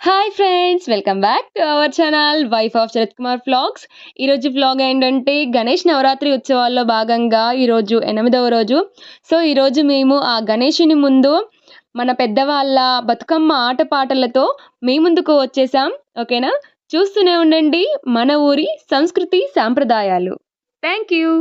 Hi friends welcome back to our channel wife of Sharath Kumar vlogs ఈరోజు vlog ఏంటంటే గణేష్ నవరాత్రి ఉత్సవాల్లో భాగంగా ఈరోజు ఎనిమిదవ రోజు. సో ఈరోజు మేము ఆ గణేషుని ముందు మన పెద్దవాళ్ళ బతుకమ్మ ఆటపాటలతో మీ ముందుకు వచ్చేసాం ఓకేనా? చూస్తూనే ఉండండి మన ఊరి సంస్కృతి సాంప్రదాయాలు. థ్యాంక్ యూ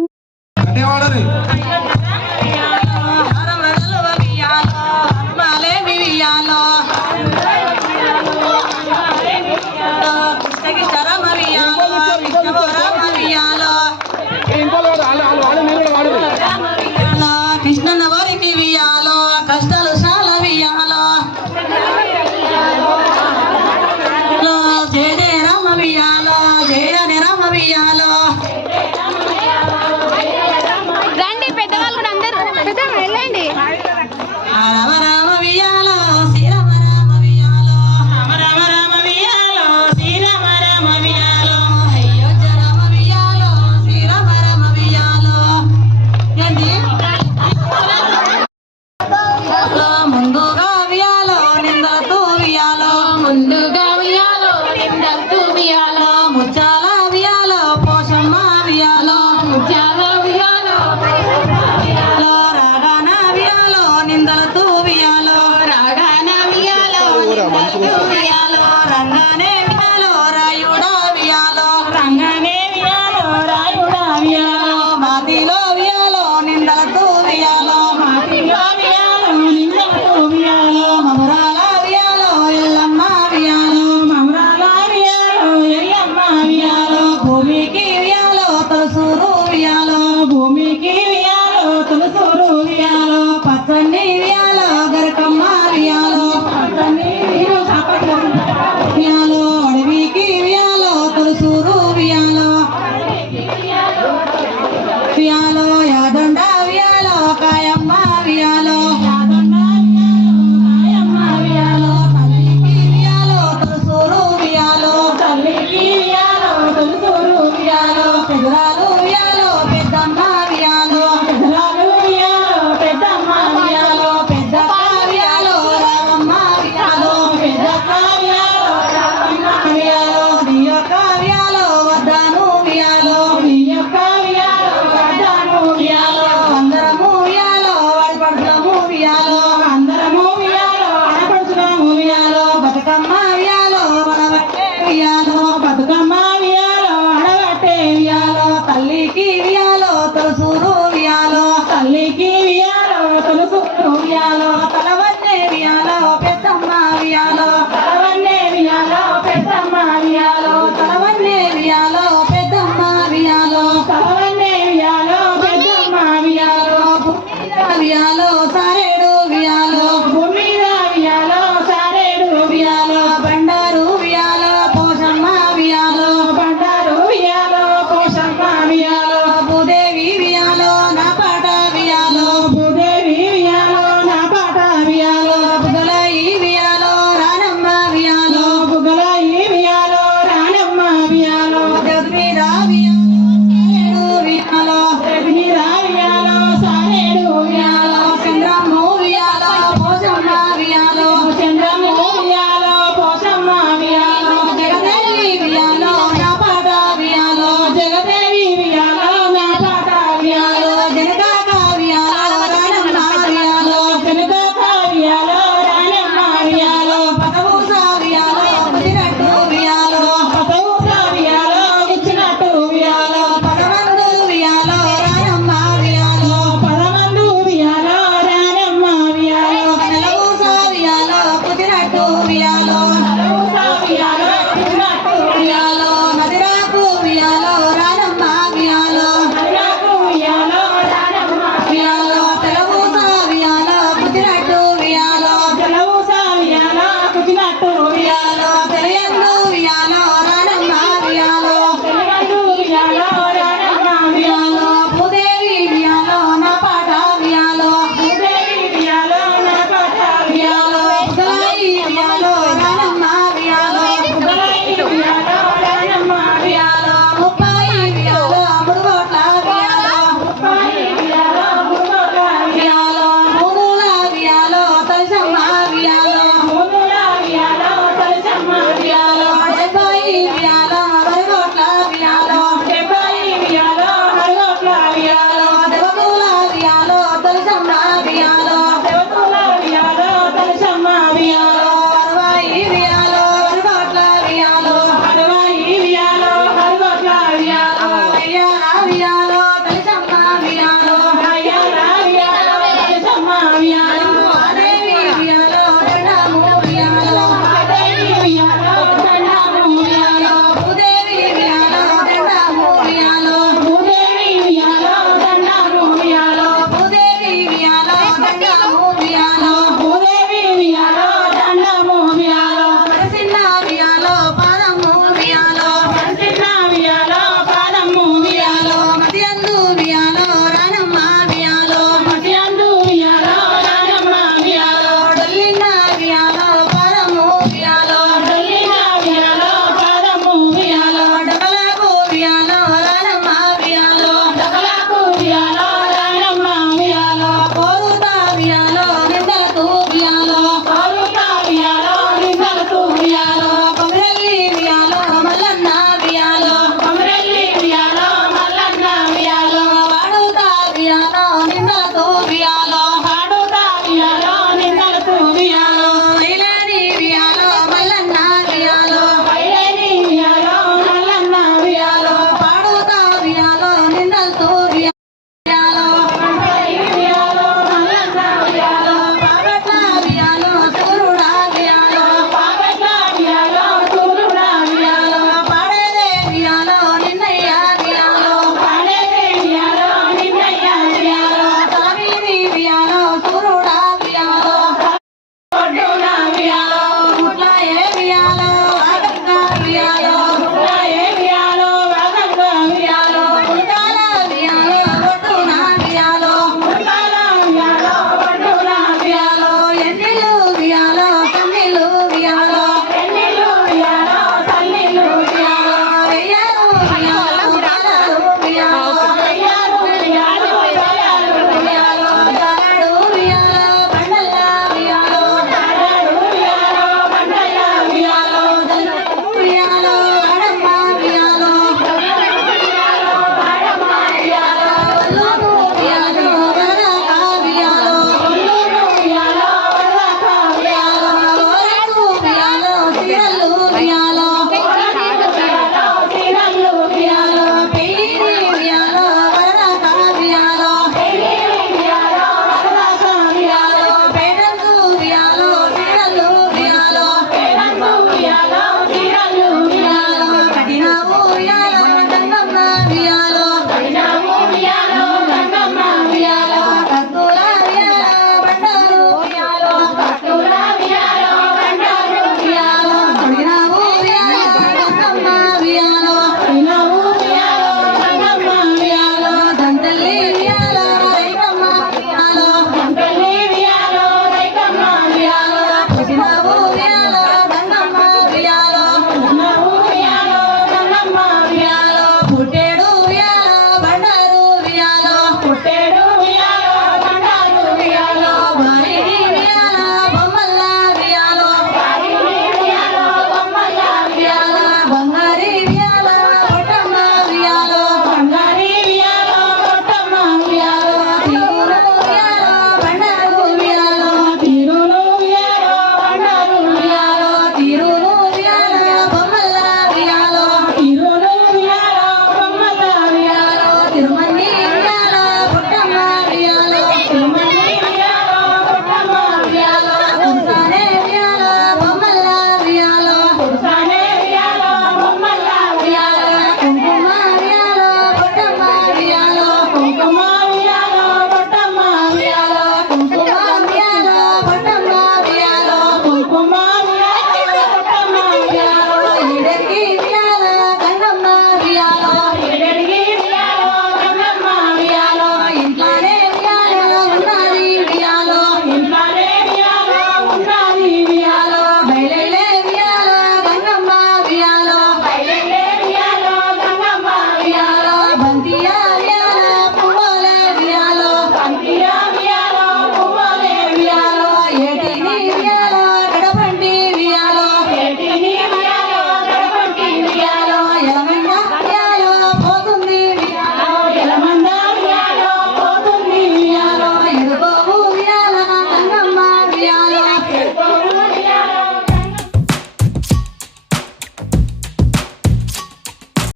తల్లికి ఉయ్యాలో తులసు ఉయ్యాలో